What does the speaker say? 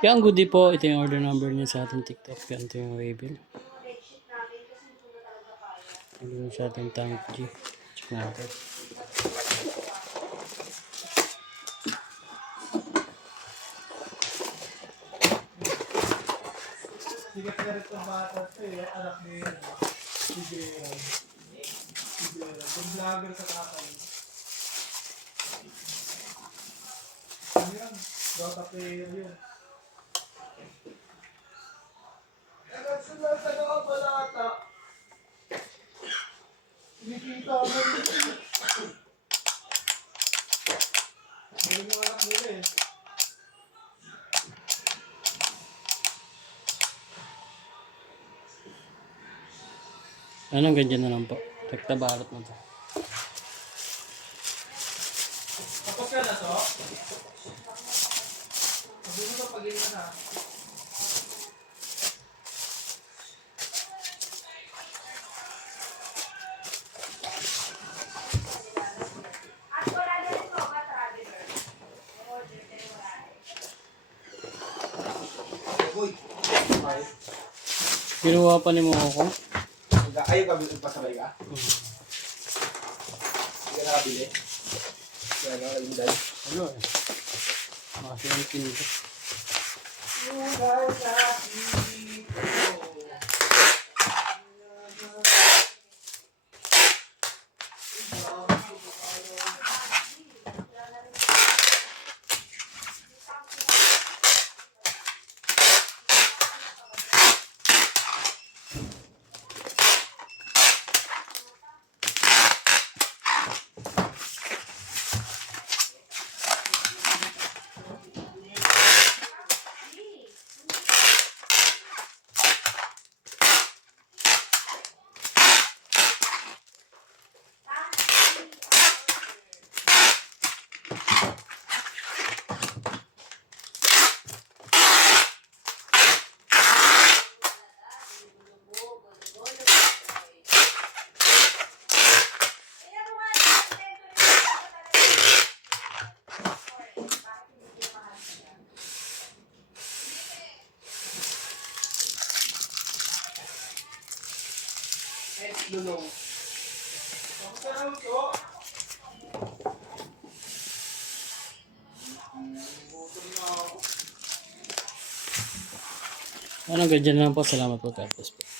Yan, goodie po. Ito yung order number niya sa ating TikTok. Yan, ito yung waybill. Ito yung sa ating tank G. Check natin. Sigat na rin itong bata ito eh. Anak ni Sigero. Yung vlogger sa tatay. Ano yun? Dota player yun. Sila sa nakabalata. Nakikita mo yun. Hindi mo anak nila eh. Anong ganyan na lang po. Rekta balot na to. Tapos ka na to? Sabi mo to pag-in ka na. Uy, Kinuha pa ni mo ako. ayaw ka pasabay ka? Hindi ka nakabili? Kaya nga, inday. Ano eh. Kasi yung pinito. Lulong. Tapos ka na ito. Anong ganyan na lang po. Salamat po. God bless po.